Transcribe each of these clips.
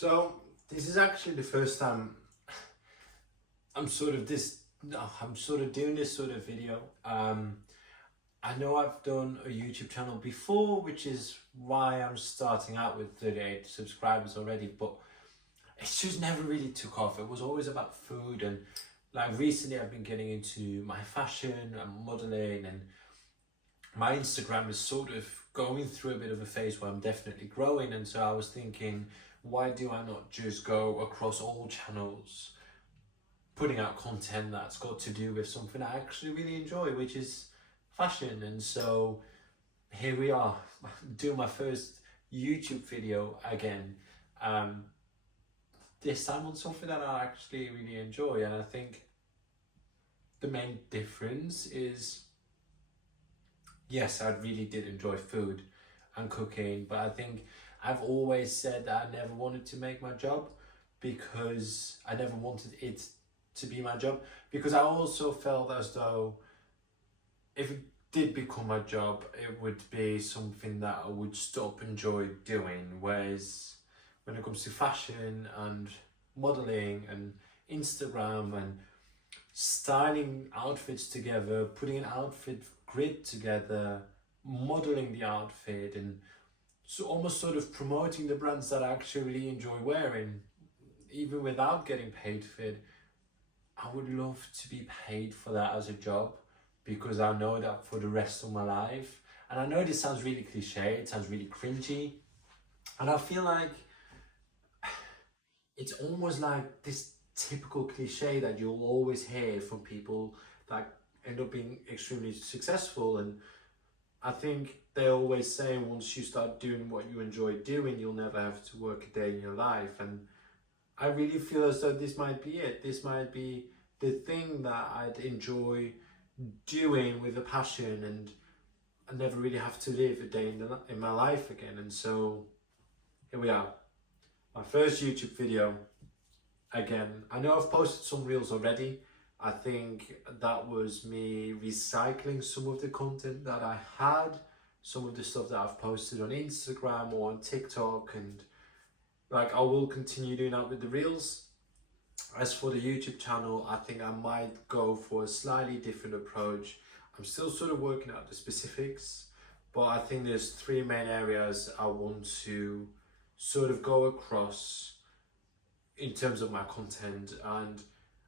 So this is actually the first time I'm sort of doing this sort of video. I know I've done a YouTube channel before, which is why I'm starting out with 38 subscribers already, but it's just never really took off. It was always about food, and like recently I've been getting into my fashion and modeling, and my Instagram is sort of going through a bit of a phase where I'm definitely growing. And so I was thinking, why do I not just go across all channels putting out content that's got to do with something I actually really enjoy, which is fashion? And so here we are, doing my first YouTube video again. This time on something that I actually really enjoy. And I think the main difference is, yes, I really did enjoy food and cooking, but I think I've always said that I never wanted to make my job, because I never wanted it to be my job, because I also felt as though if it did become my job, it would be something that I would stop enjoy doing. Whereas when it comes to fashion and modeling and Instagram and styling outfits together, putting an outfit grid together, modeling the outfit, and so almost sort of promoting the brands that I actually really enjoy wearing, even without getting paid for it, I would love to be paid for that as a job, because I know that for the rest of my life. And I know this sounds really cliche, it sounds really cringy, and I feel like it's almost like this typical cliche that you'll always hear from people that end up being extremely successful. And I think they always say, once you start doing what you enjoy doing, you'll never have to work a day in your life. And I really feel as though this might be it. This might be the thing that I'd enjoy doing with a passion, and I never really have to live a day in my life again. And so here we are, my first YouTube video. Again, I know I've posted some reels already. I think that was me recycling some of the content that I had, some of the stuff that I've posted on Instagram or on TikTok, and like I will continue doing that with the reels. As for the YouTube channel, I think I might go for a slightly different approach. I'm still sort of working out the specifics, but I think there's three main areas I want to sort of go across in terms of my content. And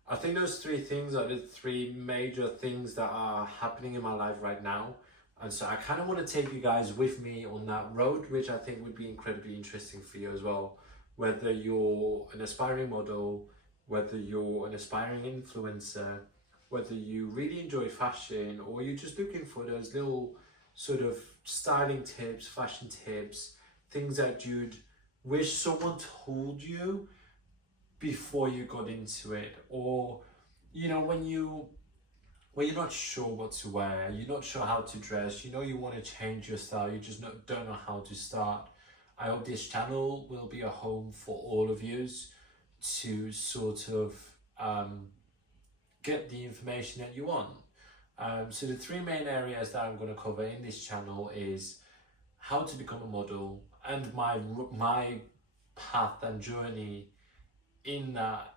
I think those three things are the three major things that are happening in my life right now. And so I kind of want to take you guys with me on that road, which I think would be incredibly interesting for you as well. Whether you're an aspiring model, whether you're an aspiring influencer, whether you really enjoy fashion, or you're just looking for those little sort of styling tips, fashion tips, things that you'd wish someone told you before you got into it. Or you know, when you're not sure what to wear, you're not sure how to dress, you know, you want to change your style, you just don't know how to start. I hope this channel will be a home for all of you to sort of get the information that you want. So the three main areas that I'm going to cover in this channel is how to become a model, and my path and journey in that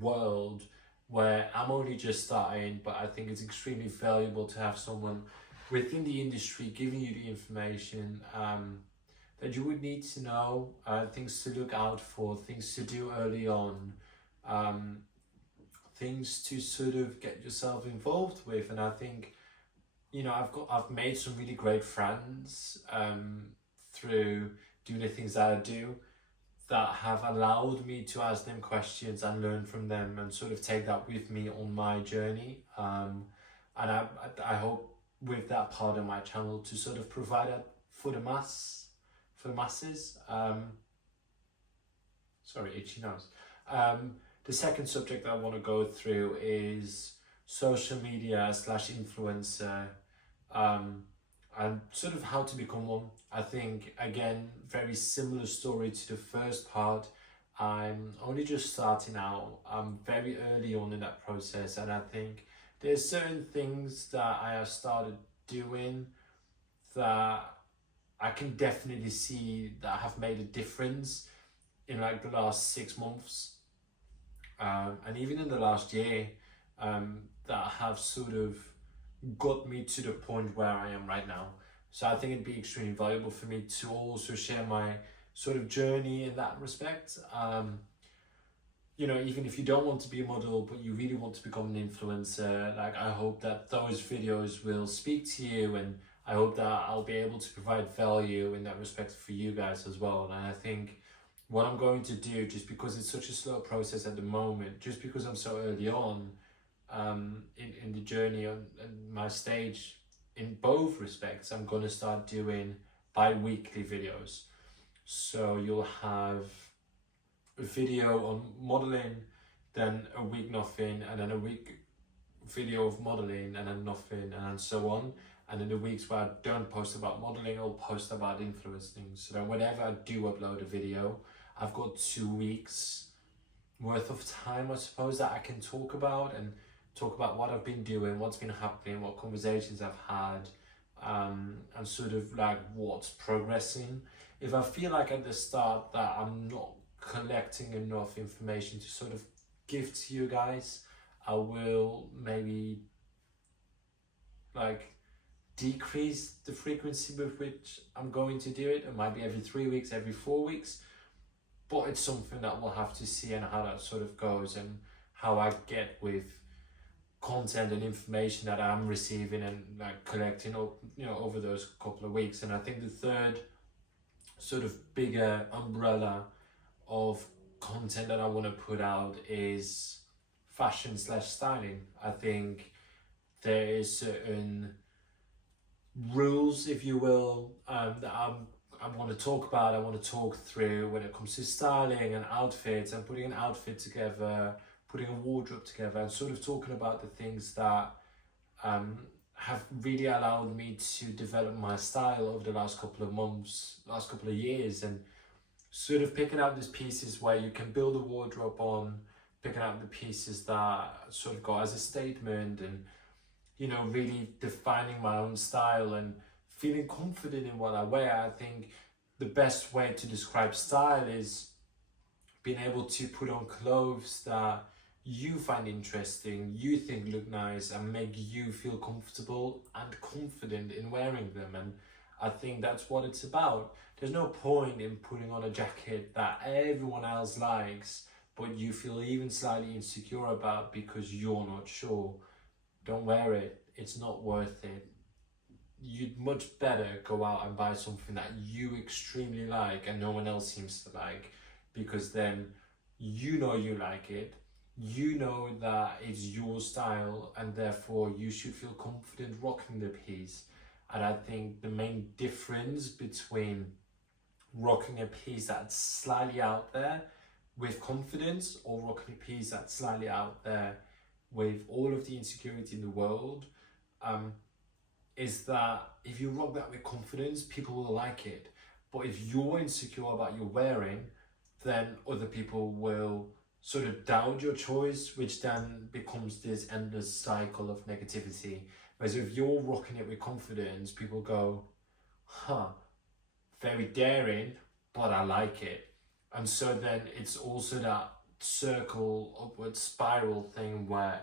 world, where I'm only just starting, but I think it's extremely valuable to have someone within the industry giving you the information that you would need to know, things to look out for, things to do early on, things to sort of get yourself involved with. And I think, you know, I've made some really great friends through doing the things that I do, that have allowed me to ask them questions and learn from them, and sort of take that with me on my journey. And I hope with that part of my channel to sort of provide that for the masses. Sorry, itchy nose. The second subject I want to go through is social media / influencer, and sort of how to become one. I think, again, very similar story to the first part. I'm only just starting out. I'm very early on in that process, and I think there's certain things that I have started doing that I can definitely see that I have made a difference in like the last 6 months, and even in the last year, that have sort of got me to the point where I am right now. So I think it'd be extremely valuable for me to also share my sort of journey in that respect. You know, even if you don't want to be a model, but you really want to become an influencer, like I hope that those videos will speak to you, and I hope that I'll be able to provide value in that respect for you guys as well. And I think what I'm going to do, just because it's such a slow process at the moment, just because I'm so early on in the journey and my stage in both respects, I'm going to start doing bi-weekly videos. So you'll have a video on modeling, then a week nothing, and then a week video of modeling, and then nothing, and so on. And in the weeks where I don't post about modeling, I'll post about influencing. So then whenever I do upload a video, I've got 2 weeks worth of time, I suppose, that I can talk about, and talk about what I've been doing, what's been happening, what conversations I've had, and sort of like what's progressing. If I feel like at the start that I'm not collecting enough information to sort of give to you guys, I will maybe like decrease the frequency with which I'm going to do it. It might be every 3 weeks, every 4 weeks, but it's something that we'll have to see, and how that sort of goes, and how I get with content and information that I'm receiving and like collecting, you know, over those couple of weeks. And I think the third sort of bigger umbrella of content that I want to put out is fashion/styling. I think there is certain rules, if you will, that I want to talk about, I want to talk through when it comes to styling and outfits, and putting an outfit together, putting a wardrobe together, and sort of talking about the things that have really allowed me to develop my style over the last couple of months, last couple of years, and sort of picking out these pieces where you can build a wardrobe on, picking out the pieces that sort of go as a statement, and, you know, really defining my own style and feeling confident in what I wear. I think the best way to describe style is being able to put on clothes that you find interesting, you think look nice, and make you feel comfortable and confident in wearing them. And I think that's what it's about. There's no point in putting on a jacket that everyone else likes, but you feel even slightly insecure about because you're not sure. Don't wear it. It's not worth it. You'd much better go out and buy something that you extremely like and no one else seems to like, because then you know you like it, you know that it's your style, and therefore you should feel confident rocking the piece. And I think the main difference between rocking a piece that's slightly out there with confidence, or rocking a piece that's slightly out there with all of the insecurity in the world, is that if you rock that with confidence, people will like it. But if you're insecure about your wearing, then other people will sort of doubt your choice, which then becomes this endless cycle of negativity. Whereas if you're rocking it with confidence, people go, huh, very daring, but I like it. And so then it's also that circle, upward spiral thing where,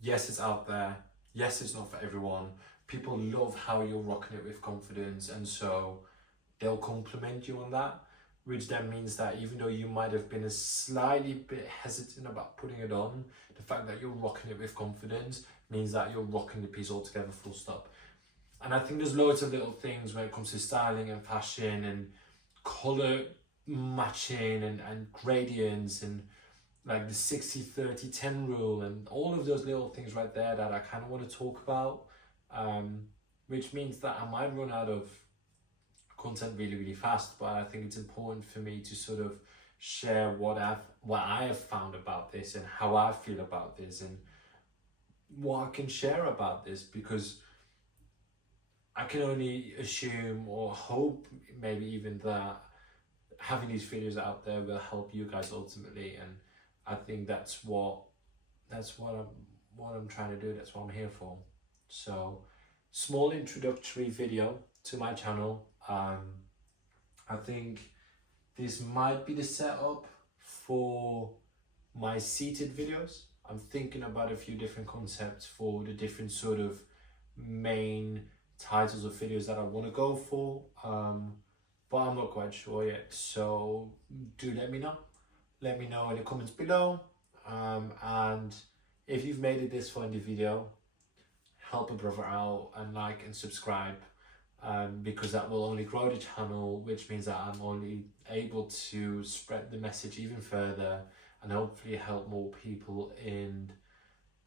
yes, it's out there, yes, it's not for everyone. People love how you're rocking it with confidence, and so they'll compliment you on that, which then means that even though you might have been a slightly bit hesitant about putting it on, the fact that you're rocking it with confidence means that you're rocking the piece altogether, full stop. And I think there's loads of little things when it comes to styling and fashion and colour matching and gradients and like the 60-30-10 rule and all of those little things right there that I kind of want to talk about, which means that I might run out of content really fast, but I think it's important for me to sort of share what I have found about this and how I feel about this and what I can share about this, because I can only assume or hope maybe even that having these videos out there will help you guys ultimately, and I think that's what I'm trying to do. That's what I'm here for. So, small introductory video to my channel. I think this might be the setup for my seated videos. I'm thinking about a few different concepts for the different sort of main titles of videos that I want to go for, but I'm not quite sure yet. So do let me know. Let me know in the comments below. And if you've made it this far in the video, help a brother out and like and subscribe, because that will only grow the channel, which means that I'm only able to spread the message even further and hopefully help more people in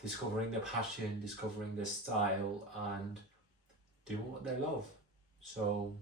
discovering their passion, discovering their style, and doing what they love. So